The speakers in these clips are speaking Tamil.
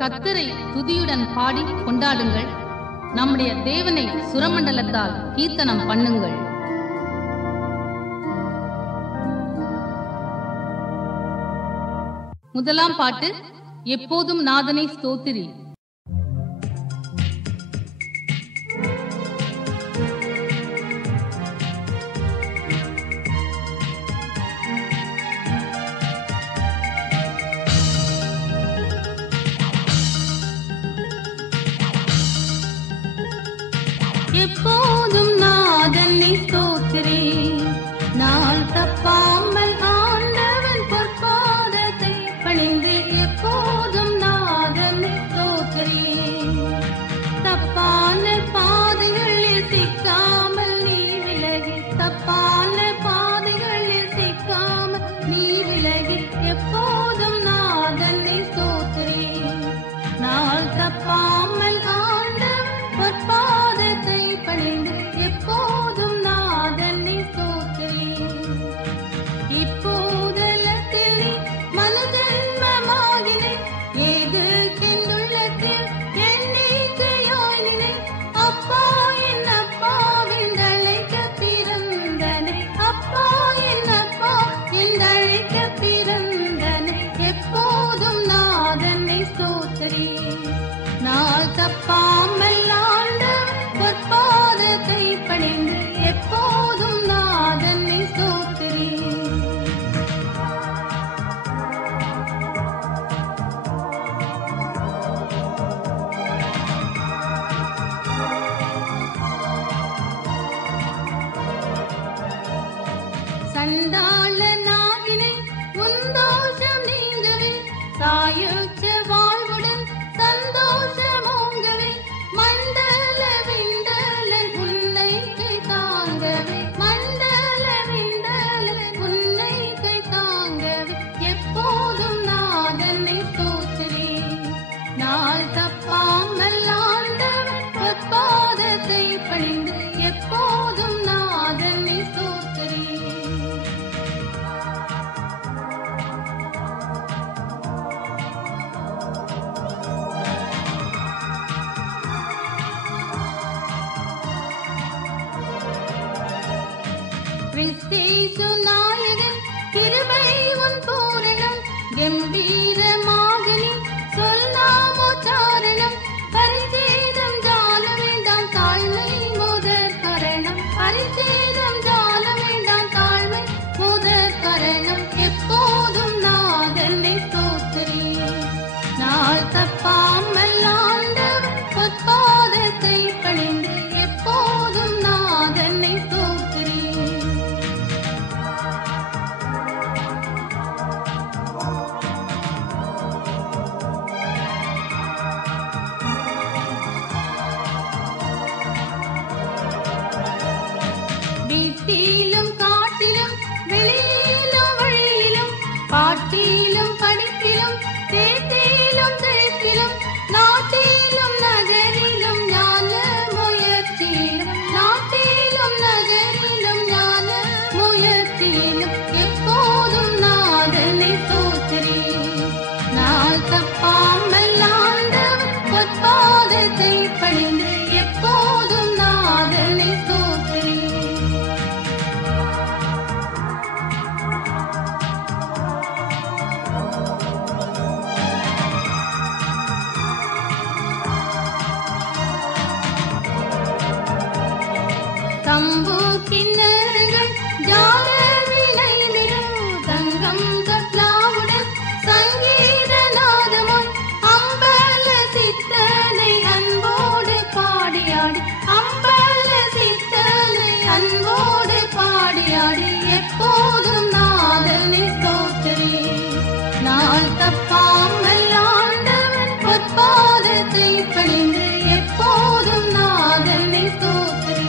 கர்த்தரை துதியுடன் பாடி கொண்டாடுங்கள். நம்முடைய தேவனை சுரமண்டலத்தால் கீர்த்தனம் பண்ணுங்கள். முதலாம் பாட்டு, எப்போதும் நாதனை ஸ்தோத்திரி. எப்போதும் நாதனை ஸ்தோத்திரி, நாள் தப்பாமல் ஆண்டவன் பொற்பாதத்தை பணிந்து எப்போதும் நாதனை ஸ்தோத்திரி. தப்பான பாதைகளில் சிக்காமல் நீ விலகி, தப்பான பாதைகளில் சிக்காமல் நீ விலகி எப்போதும் நாதனை ஸ்தோத்திரி. நாள் தப்பாமல் ஆண்டவன் பொற்பாதத்தை பணிந்து எப்போதும் நாதனை ஸ்தோத்திரி. இப்போதலத்தில் நீ மனுஜன்மமாகினை, ஏதுக்கென்றுள்ளத்தில் எண்ணிக்கையாய் நினை. அப்பா என் அப்பாவென்றழைக்க பிறந்தனை, அப்பா என் அப்பா என்றழைக்க பிறந்தனை. எப்போதும் நாதனை ஸ்தோத்திரி. நாள் தப்பாமல் பொற்பாதத்தை பணிந்து எப்போதும் நாதனை ஸ்தோத்திரி. சண்டாள நாகினை உந்தோஷம் நீங்கவே, சாயுச்ச வாழ்வுடன் சந்தோஷமோங்கவே. மண்டல விண்டல உன்னை கை தாங்கவே, மண்டல விண்டல உன்னை கை தாங்கவே. எப்போதும் நாதனை ஸ்தோத்திரி. நாள் தப்பாமல் ஆண்டவன் பொற்பாதத்தை பணிந்து எப்போதும் நாதனை ஸ்தோத்திரி. கிறிஸ்தேசு நாயகன் கிருபை உன் பூரணம், கம்பீரமாக நீ சொல் நாமோச்சாரணம். பரிச்சேதம் ஜால வேண்டாம் தாழ்மை முதற் கரணம், பரிச்சேதம் ஜால வேண்டாம் தாழ்மை முதற் கரணம். எப்போதும் நாதனை ஸ்தோத்திரி. நாள் தப்பாமல் ஆண்டவன் பொற்பாதத்தை பணிந்து எப்போதும் நாதனை ஸ்தோத்திரி. வீட்டிலும் காட்டிலும் வெளியிலும் வழியிலும், பாட்டிலும் படிப்பிலும் தேட்டிலும் தெய்ப்பிலும், நாட்டிலும் நகரிலும் ஞான முயற்சியிலும், நாட்டிலும் நகரிலும் ஞான முயற்சியிலும் எப்போதும் நாதனை ஸ்தோத்திரி. நாள் தப்பாமல் ஆண்டவன் பொற்பாதத்தை பணிந்து எப்போதும் நாதனை ஸ்தோத்திரி. தம்பு கிண்ணறங்கள் ஜால வினை மிரும், தங்கம் தப்லாவுடன் சங்கீத நாதமாய் அம்பல சித்தனை அன்போடு பாடியாடி, அம்பல சித்தனை அன்போடு பாடியாடி எப்போதும் நாதனை ஸ்தோத்திரி. நாள் தப்பாமல் ஆண்டவன் பொற்பாதத்தை பணிந்து எப்போதும் நாதனை ஸ்தோத்திரி.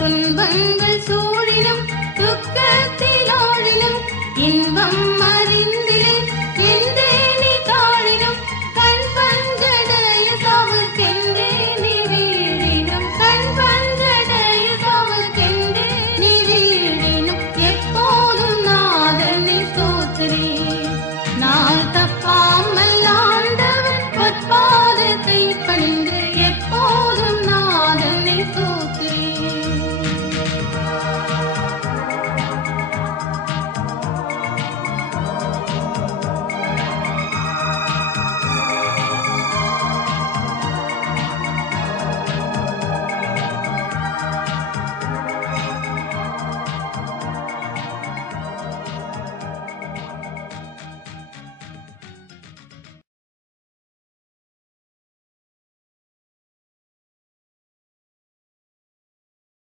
துன்பங்கள் சூழ